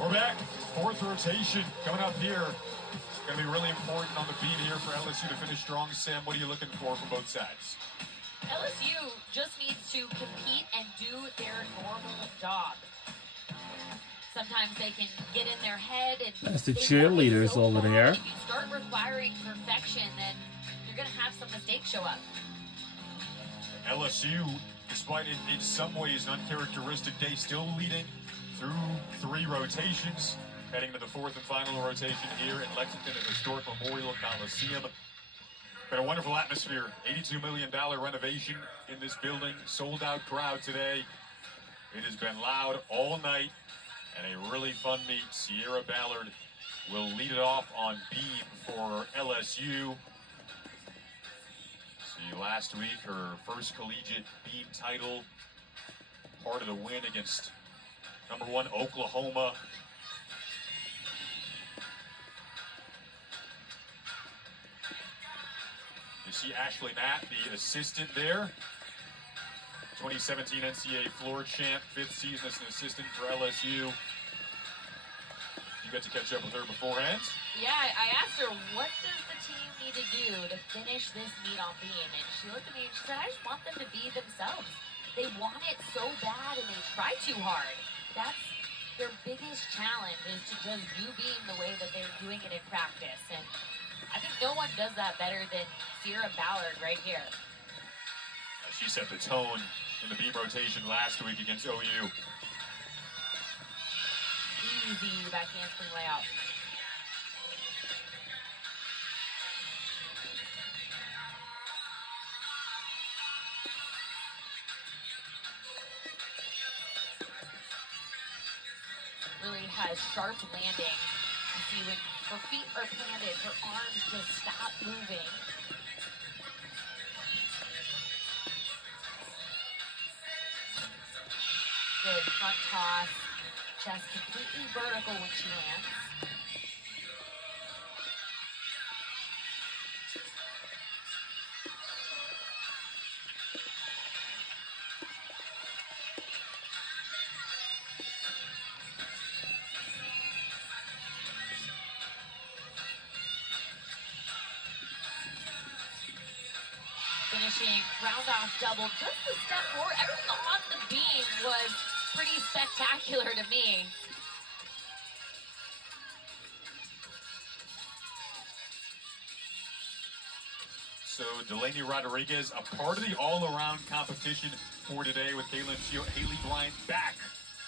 We're back. Fourth rotation coming up here. It's going to be really important on the beat here for LSU to finish strong. Sam, what are you looking for from both sides? LSU just needs to compete and do their normal job. Sometimes they can get in their head and that's the cheerleaders so over there. If you start requiring perfection, then you're going to have some mistakes show up. LSU, despite in some ways an uncharacteristic day, still leading through 3 rotations, heading to the 4th and final rotation here in Lexington at Historic Memorial Coliseum. Been a wonderful atmosphere. $82 million renovation in this building. Sold out crowd today. It has been loud all night and a really fun meet. Sierra Ballard will lead it off on beam for LSU. See, last week, her first collegiate beam title. Part of the win against #1 Oklahoma. You see Ashley Matt, the assistant there. 2017 NCAA floor champ, 5th season as an assistant for LSU. You got to catch up with her beforehand? Yeah, I asked her, what does the team need to do to finish this meet on beam? And she looked at me and she said, I just want them to be themselves. They want it so bad and they try too hard. That's their biggest challenge, is to just do beam the way that they're doing it in practice. And I think no one does that better than Sierra Ballard right here. She set the tone in the beam rotation last week against OU. Easy back handspring layout. Really has sharp landing. You see when her feet are planted, her arms just stop moving. Good front toss, chest completely vertical when she lands. Finishing round-off double, just a step forward. Everything on the beam was pretty spectacular to me. So Delaney Rodriguez, a part of the all-around competition for today with Caitlin Shio. Haley Bryant back.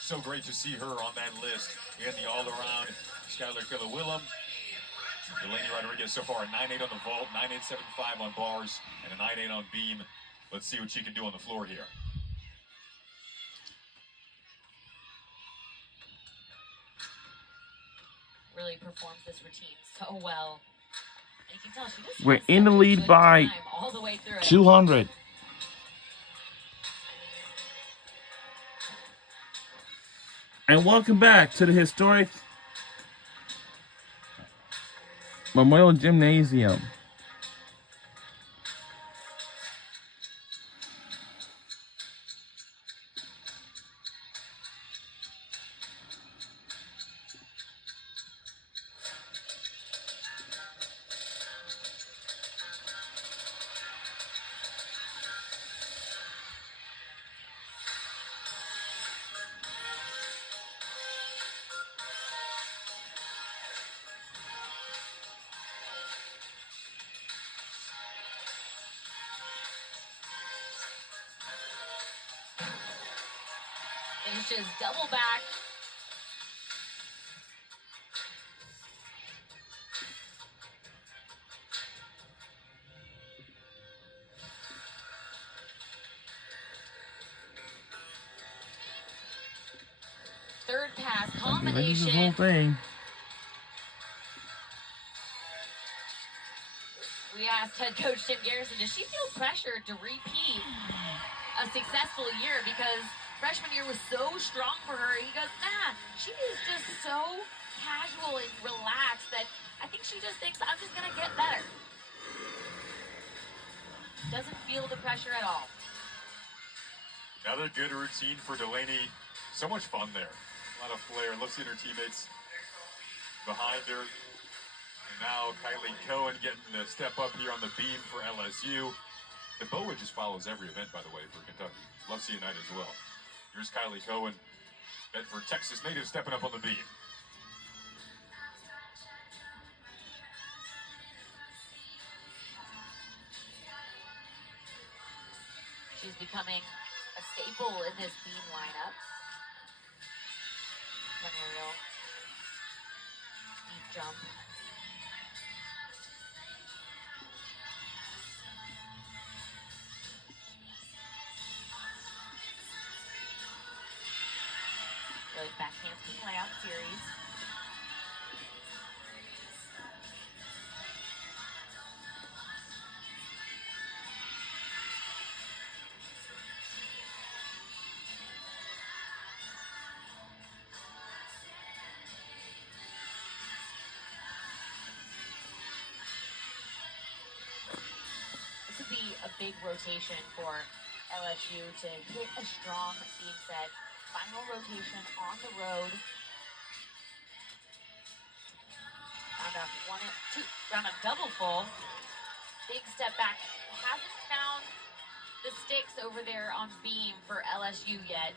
So great to see her on that list. And the all-around Skylar Killer-Willem. Delaney Rodriguez so far a 9.8 on the vault, 9.875 on bars, and a 9.8 on beam. Let's see what she can do on the floor here. Really performs this routine so well. And you can tell she just We're in the lead by all the way through 200. And welcome back to the historic Memorial Gymnasium. Finishes double back. Third pass combination. The whole thing. We asked head coach Tim Garrison, does she feel pressured to repeat a successful year? Because freshman year was so strong for her. He goes, nah, she is just so casual and relaxed that I think she just thinks, I'm just going to get better. Doesn't feel the pressure at all. Another good routine for Delaney. So much fun there. A lot of flair. Love seeing her teammates behind her. And now Kylie Cohen getting the step up here on the beam for LSU. The BOA just follows every event, by the way, for Kentucky. Love seeing that as well. Here's Kylie Cohen, Bedford, Texas native, stepping up on the beam. She's becoming a staple in this beam lineup. Aerial deep jump. Good back handspring layout series. This would be a big rotation for LSU to hit a strong beam set. Final rotation on the road. Round of double full. Big step back. Hasn't found the sticks over there on beam for LSU yet.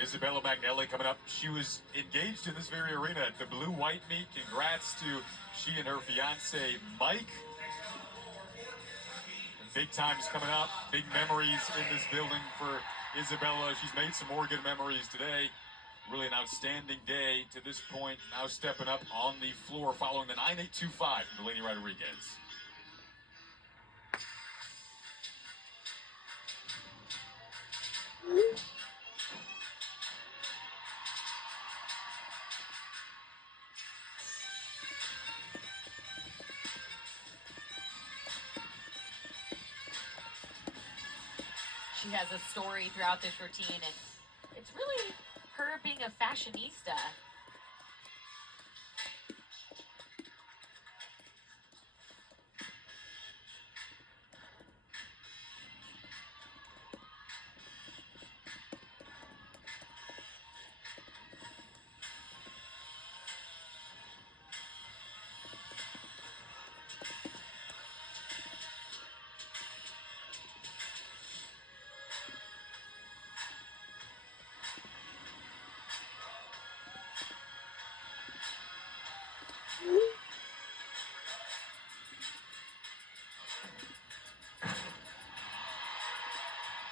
Isabella Magnelli coming up. She was engaged in this very arena at the Blue White meet. Congrats to she and her fiance, Mike. Big times coming up. Big memories in this building for Isabella. She's made some more good memories today. Really an outstanding day to this point. Now stepping up on the floor following the 9.825 from Delaney Rodriguez. She has a story throughout this routine, and it's really her being a fashionista.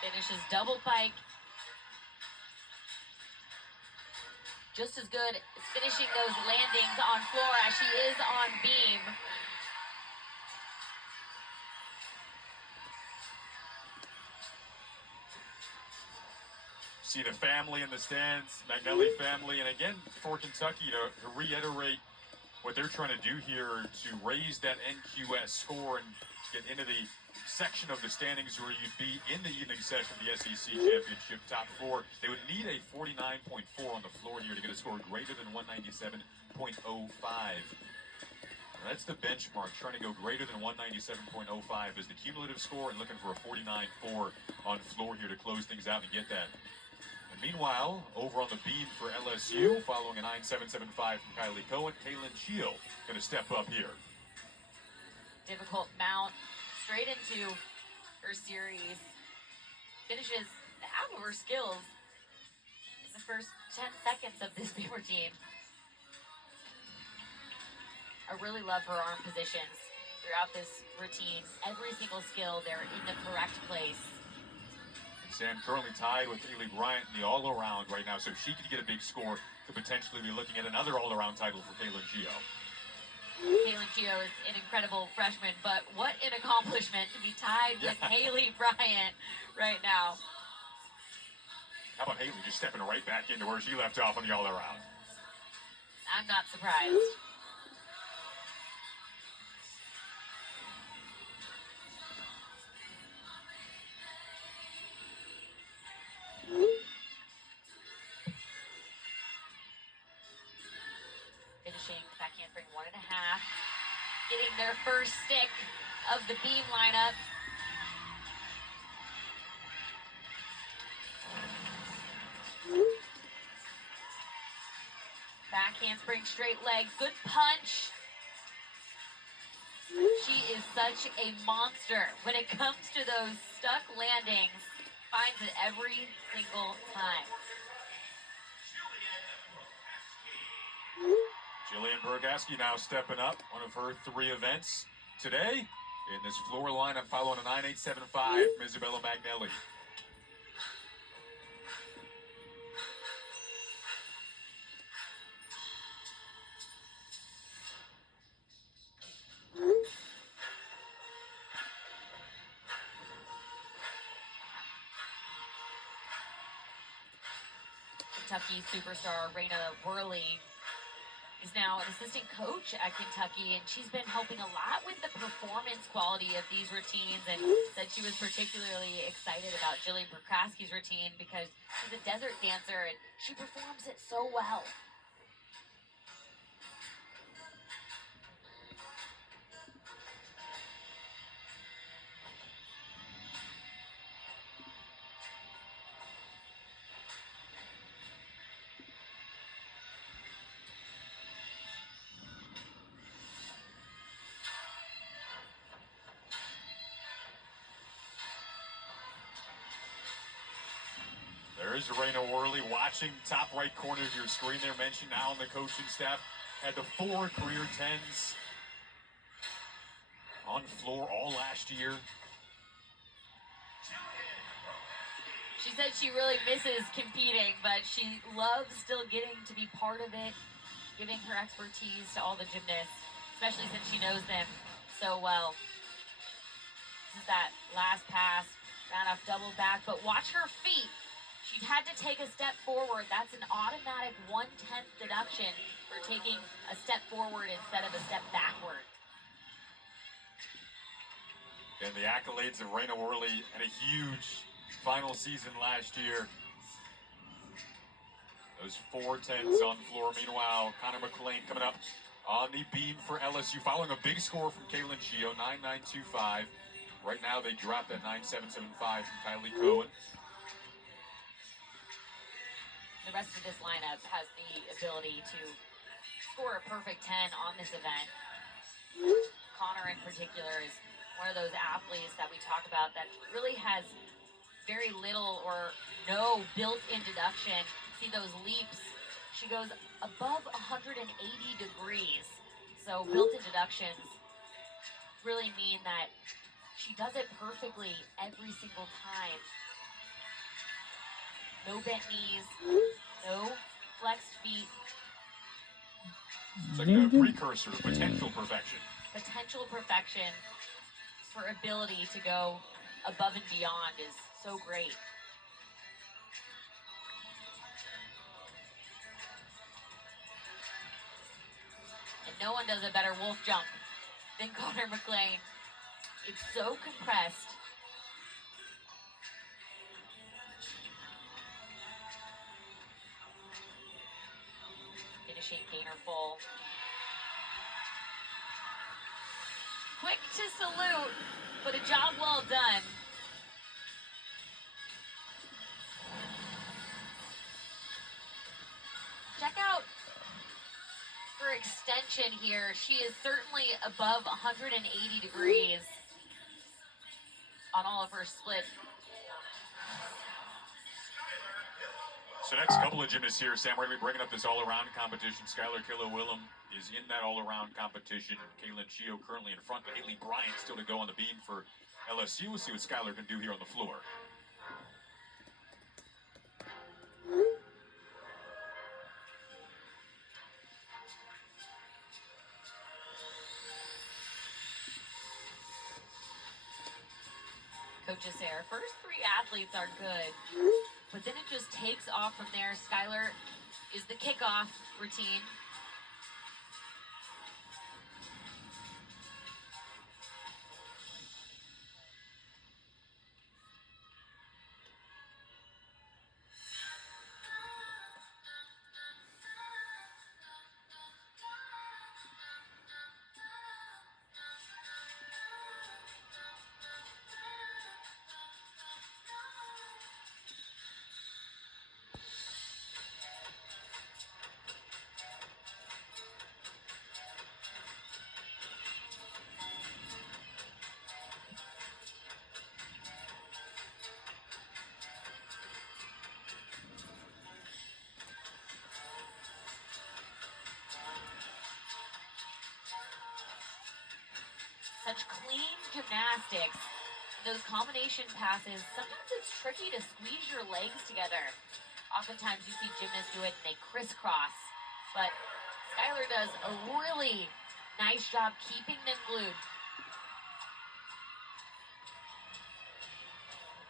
Finishes double pike. Just as good as finishing those landings on floor as she is on beam. See the family in the stands, Magnelli family, and again for Kentucky to reiterate what they're trying to do here to raise that NQS score and get into the section of the standings where you'd be in the evening session of the SEC Championship top four. They would need a 49.4 on the floor here to get a score greater than 197.05. That's the benchmark, trying to go greater than 197.05 is the cumulative score, and looking for a 49.4 on floor here to close things out and get that. And meanwhile, over on the beam for LSU, following a 9.775 from Kylie Cohen, Kaylin Chio going to step up here. Difficult mount. Straight into her series. Finishes half of her skills in the first 10 seconds of this beam routine. I really love her arm positions throughout this routine. Every single skill, they're in the correct place. And Sam currently tied with Haley Bryant in the all-around right now, so if she could get a big score, could potentially be looking at another all-around title for Kaylin Chio. Kaylin Chio is an incredible freshman, but what an accomplishment to be tied with Haley Bryant right now. How about Haley just stepping right back into where she left off on the all-around? I'm not surprised. Finishing back handspring 1.5. Getting their first stick of the beam lineup. Back handspring, straight leg, good punch. She is such a monster when it comes to those stuck landings. Finds it every single time. Jillian Burgaski now stepping up, one of her 3 events today in this floor lineup, following a 9.875 from Isabella Magnelli. Kentucky superstar Raina Worley is now an assistant coach at Kentucky, and she's been helping a lot with the performance quality of these routines, and said she was particularly excited about Jillian Burgaski's routine because she's a desert dancer and she performs it so well. There's Raina Worley watching top right corner of your screen there, mentioned now on the coaching staff. Had the 4 career 10s on floor all last year. She said she really misses competing, but she loves still getting to be part of it, giving her expertise to all the gymnasts, especially since she knows them so well. This is that last pass, ran off double back, but watch her feet. She had to take a step forward. That's an automatic 1/10 deduction for taking a step forward instead of a step backward. And the accolades of Raina Worley had a huge final season last year. Those 4 10s on floor. Meanwhile, Connor McLean coming up on the beam for LSU, following a big score from Kaylin Chio, 9.925. Right now, they dropped at 9.775 from Kylie Cohen. The rest of this lineup has the ability to score a perfect 10 on this event. Connor in particular is one of those athletes that we talk about that really has very little or no built-in deduction. See those leaps? She goes above 180 degrees. So built-in deductions really mean that she does it perfectly every single time. No bent knees, no flexed feet. It's like the precursor to potential perfection. Potential perfection. Her ability to go above and beyond is so great. And no one does a better wolf jump than Connor McLean. It's so compressed. Finishing gainer full. Quick to salute, but a job well done. Check out her extension here. She is certainly above 180 degrees on all of her splits. So next couple of gymnasts here, Sam, we're going to be bringing up this all-around competition. Skylar Killow-Willem is in that all-around competition. Kaylin Chio currently in front, but Haley Bryant still to go on the beam for LSU. We'll see what Skylar can do here on the floor. Coaches say our first 3 athletes are good, but then it just takes off from there. Skylar is the kickoff routine. such clean gymnastics. Those combination passes, sometimes it's tricky to squeeze your legs together. Oftentimes you see gymnasts do it and they crisscross. But Skylar does a really nice job keeping them glued.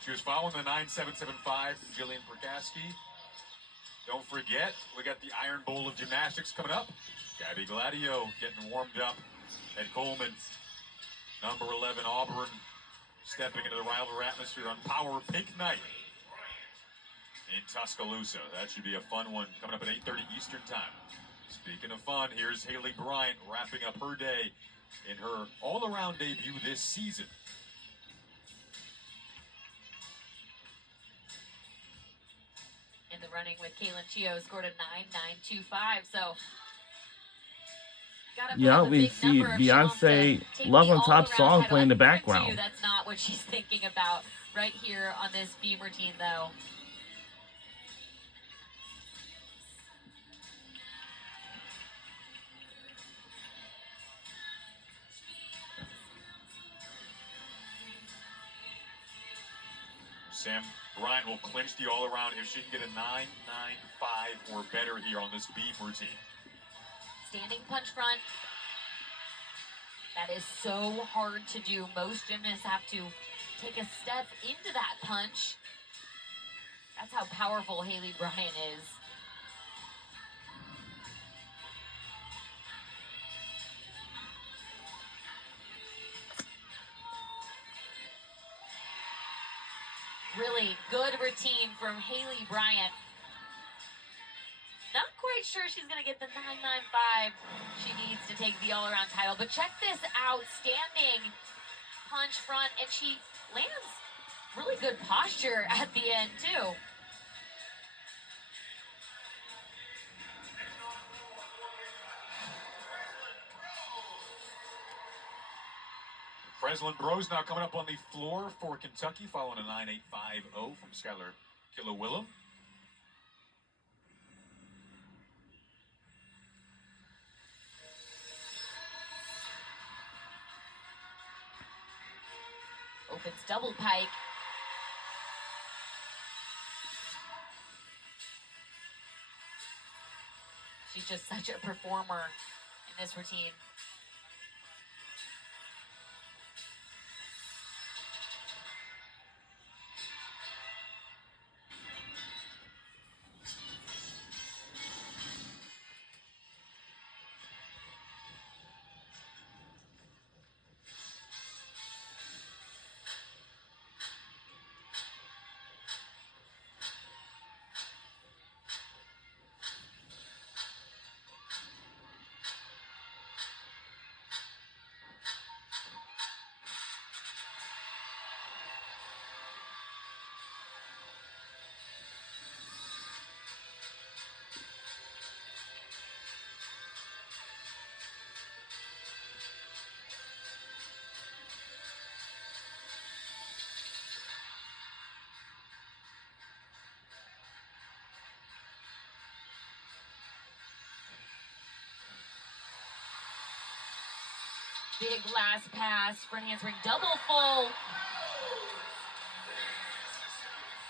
She was following the 9.775 from Jillian Prakaski. Don't forget, we got the Iron Bowl of Gymnastics coming up. Gabby Gladio getting warmed up at Coleman. Number 11, Auburn, stepping into the rivalry atmosphere on Power Pink Night in Tuscaloosa. That should be a fun one coming up at 8:30 Eastern Time. Speaking of fun, here's Haley Bryant wrapping up her day in her all-around debut this season. In the running with Kaylin Chio, scored a 9.925. So, gotta put Yeah, up a we big see number if she wants to Beyonce take Love the on Top all-around song title. playing in the I guarantee background. you that's not what she's thinking about right here on this beam routine, though. Sam Bryant will clinch the all-around if she can get a 9.95 or better here on this beam routine. Standing punch front. That is so hard to do. Most gymnasts have to take a step into that punch. That's how powerful Haley Bryant is. Really good routine from Haley Bryant. Not quite sure she's going to get the 9.95 she needs to take the all-around title, but check this out. Standing punch front, and she lands really good posture at the end, too. Kreslin Bros now coming up on the floor for Kentucky, following a 9.850 from Skylar Killawillam. Opens double pike. She's just such a performer in this routine. Big last pass, front handspring double full.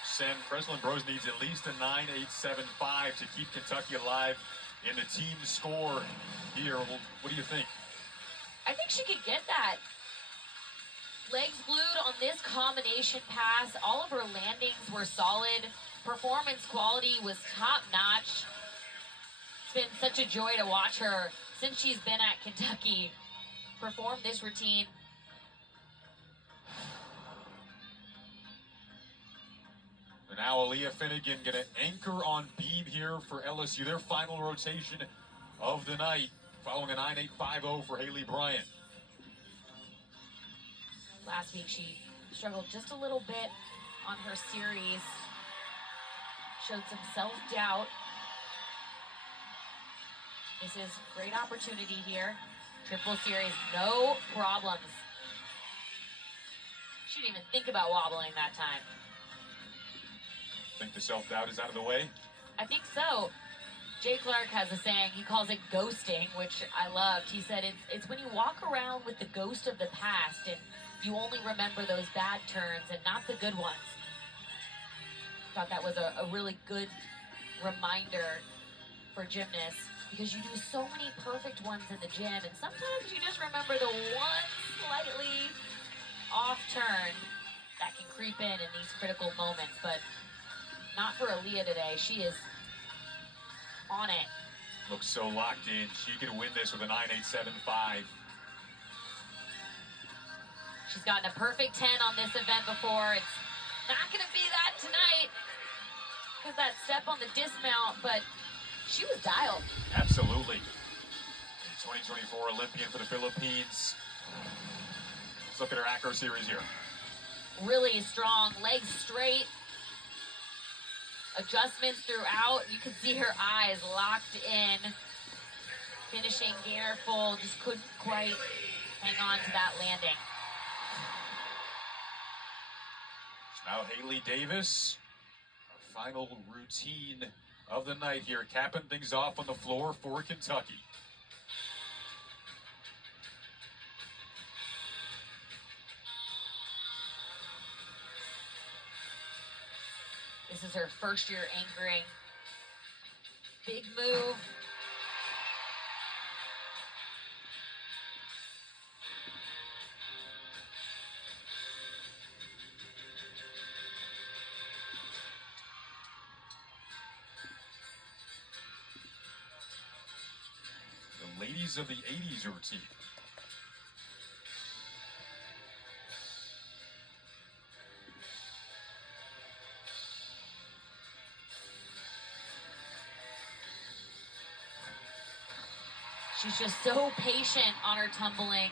Sam Kreslin Bros needs at least a 9.875 to keep Kentucky alive in the team score here. Well, what do you think? I think she could get that. Legs glued on this combination pass. All of her landings were solid. Performance quality was top notch. It's been such a joy to watch her since she's been at Kentucky perform this routine. And now Aaliyah Finnegan going to anchor on beam here for LSU, their final rotation of the night, following a 9.850 for Haley Bryant. Last week she struggled just a little bit on her series. Showed some self-doubt. This is a great opportunity here. Triple series, no problems. She didn't even think about wobbling that time. Think the self-doubt is out of the way? I think so. Jay Clark has a saying, he calls it ghosting, which I loved. He said it's when you walk around with the ghost of the past and you only remember those bad turns and not the good ones. Thought that was a really good reminder for gymnasts, because you do so many perfect ones in the gym, and sometimes you just remember the one slightly off turn that can creep in these critical moments. But not for Aaliyah today. She is on it. Looks so locked in. She could win this with a 9.875. She's gotten a perfect 10 on this event before. It's not going to be that tonight because that step on the dismount, but she was dialed. Absolutely. 2024 Olympian for the Philippines. Let's look at her acro series here. Really strong, legs straight. Adjustments throughout. You can see her eyes locked in. Finishing gainer full, just couldn't quite hang on to that landing. Now Haley Davis, our final routine of the night here, capping things off on the floor for Kentucky. This is her first year anchoring. Big move. The ladies of the 80s routine. She's just so patient on her tumbling.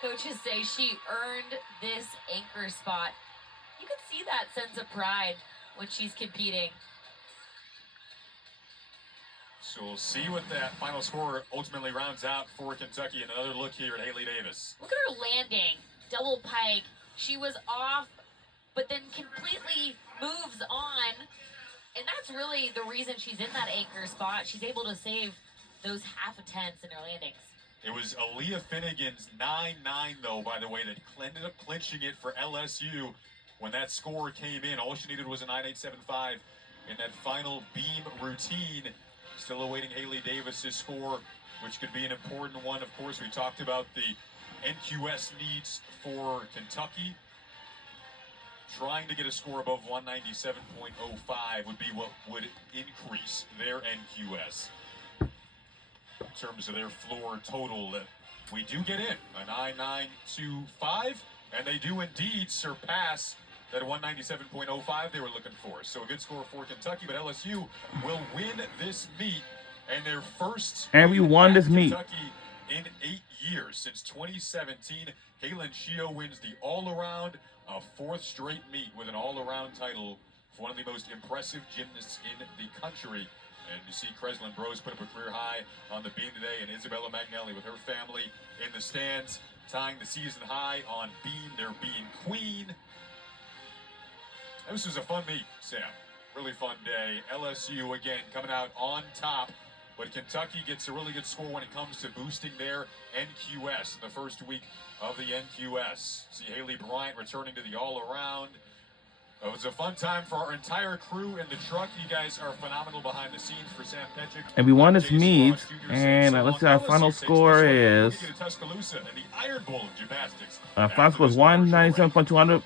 Coaches say she earned this anchor spot. You can see that sense of pride when she's competing. So we'll see what that final score ultimately rounds out for Kentucky. And another look here at Haley Davis. Look at her landing. Double pike. She was off, but then completely moves on. And that's really the reason she's in that anchor spot. She's able to save those half attempts in her landings. It was Aaliyah Finnegan's 9-9, though, by the way, that ended up clinching it for LSU when that score came in. All she needed was a 9.875 in that final beam routine. Still awaiting Haley Davis's score, which could be an important one. Of course, we talked about the NQS needs for Kentucky. Trying to get a score above 197.05 would be what would increase their NQS. In terms of their floor total, we do get in a 9.925, and they do indeed surpass that 197.05 they were looking for. So a good score for Kentucky, but LSU will win this meet, and their first. And we won this meet. Kentucky in 8 years. Since 2017, Kaylin Shio wins the all-around, a fourth straight meet with an all-around title for one of the most impressive gymnasts in the country. And you see Creslin Brose put up a career high on the beam today, and Isabella Magnelli with her family in the stands, tying the season high on beam, their being queen. This was a fun meet, Sam. Really fun day. LSU, again, coming out on top, but Kentucky gets a really good score when it comes to boosting their NQS in the first week of the NQS. See Haley Bryant returning to the all-around. It was a fun time for our entire crew in the truck. You guys are phenomenal behind the scenes for Sam Petchik. And we won this meet, and let's see our final score is. Tuscaloosa and the Iron Bowl of gymnastics. Final score is 197.200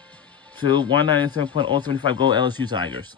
to 197.075. Go LSU Tigers.